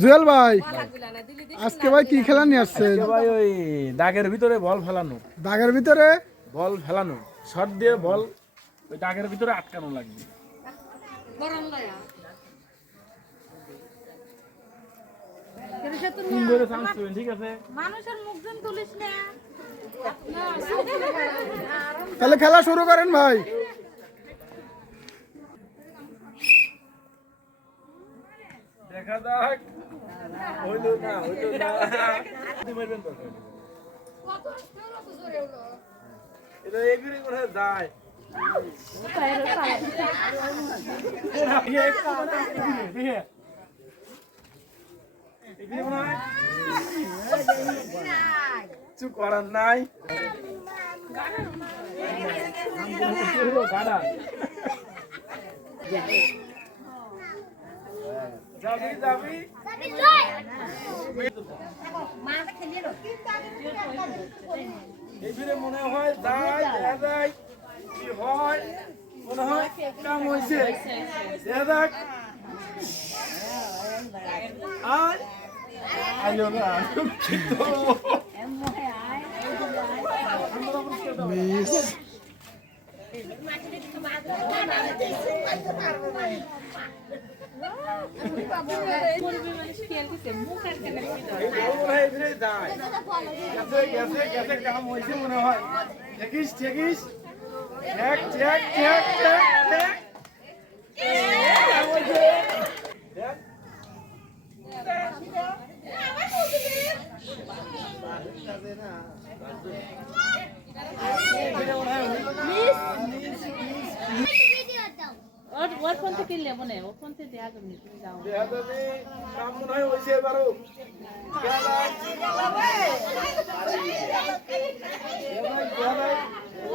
জুয়েল ভাই আজকে ভাই কি খেলা নিয়ে আসছেন? আজকে ভাই ওই দাগের ভিতরে বল ফেলানো। দাগের ভিতরে? বল ফেলানো। শট দিয়ে বল ওই দাগের ভিতরে আটকানো লাগবে। তাহলে খেলা শুরু করেন ভাই। দেখা যাক। হইল না হইল না। মারবেন তো। এটা এগুলি করে যায়। কিছু করার নাই। দাদা যাবি যাবি এই ফিরে মনে হয় যায় দেখা যায় কি হয়? মনে হয় কাম হয়েছে দেখা যাক। আর? আইলো না কিন্তু মিস এই বড় ভাই ফিরে যায় গেছে গেছে গেছে কাম হয়েছে মনে হয় দেখিস দেখিস ঠেক ঠেক ঠেক ঠেক ঠেক কাম হয়েছে। দেখ। ফিরে মনে হয় হইল না। ওর ফোন থেকে নেব না ওর ফোন থেকে যাবে তুমি যাও। দেখা যাবে কাম মনে হয় হয়েছে এবারও।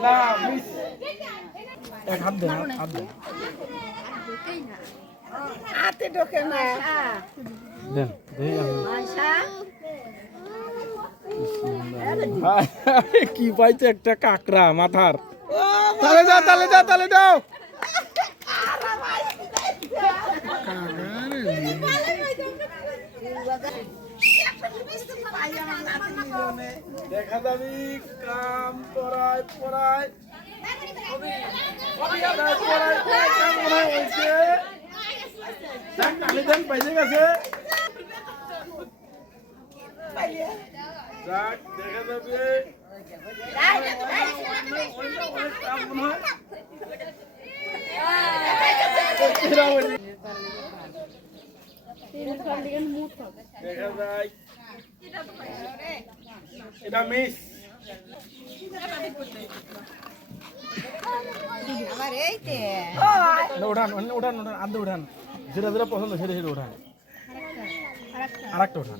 না মিস এক হাত দেন হাত দেন হাতে ঢোকে না। দেন দেই কি পাইছে একটা কাকড়া মাথার। তালে যাও তালে যাও তালে যাও দেখা যাবি কাম পড়ায় পড়ায় মনে হয় পাইছে গেছে দেখা যাবে কাম মনে হয় এরা হয়েছে। দেখা যায় এটা মিস উঠান উঠান উঠান আদ্য উঠান যেটা যেটা পছন্দ সেটা সেটা উঠান আর একটা উঠান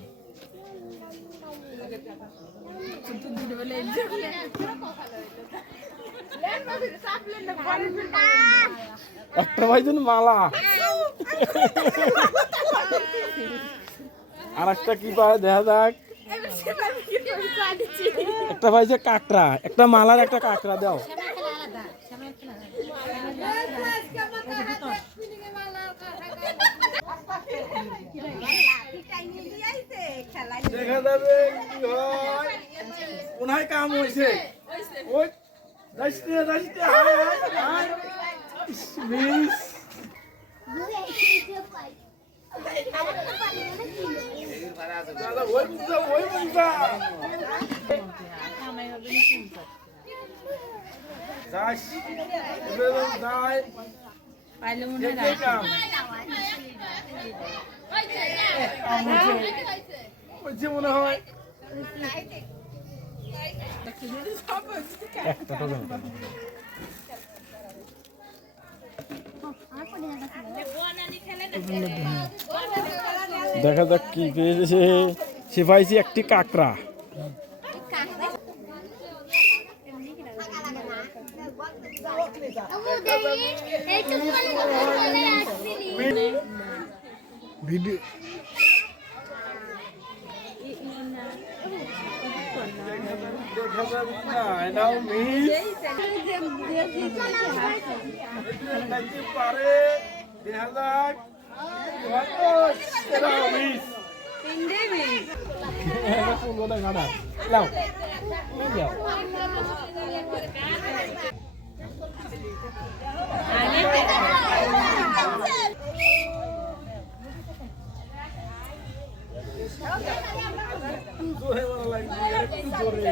একটা পাইছেন মালা। আর একটা কি পায় দেখা যাক। একটা পাইছে কাকড়া একটা মালার একটা কাকড়া দাও। দেখা যাবে কি হয়? হয় কাম হয়েছে ওই পাইলে মনে হয় মনে হয় একটা দেখা যাক কি পেয়েছে। সে পাইছি একটি কাকড়া। ভিডিও দেখা যাবে না এটাও মিস পারে দেখা যাক হয়তো এটাও মিস গোটা গাড়া লাও লাও জোরে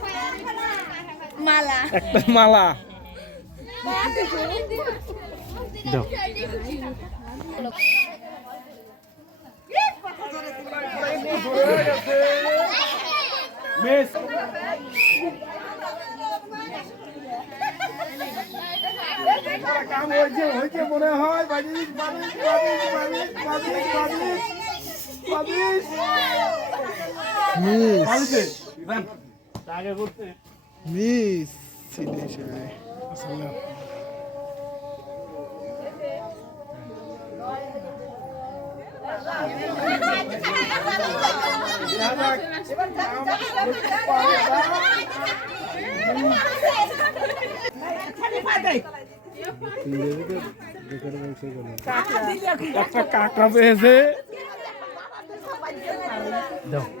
একটা মালা। দাও। মিস। কাম হয়েছে হয়েছে মনে হয়। বাজিস বাজিস বাজিস বাজিস বাজিস বাজিস বাজিস মিস। বাজিছে আগে করতে। মিস একটা কাকা পেয়েছে। দাও।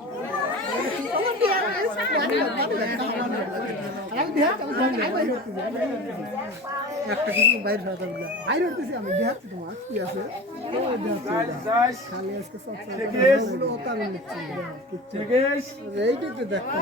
একটা কিছু বাইরে হতে হবে বাইরে হতেছি আমি দেখাচ্ছি তোমার কি আছে খালি আজকে এইটাই তো দেখো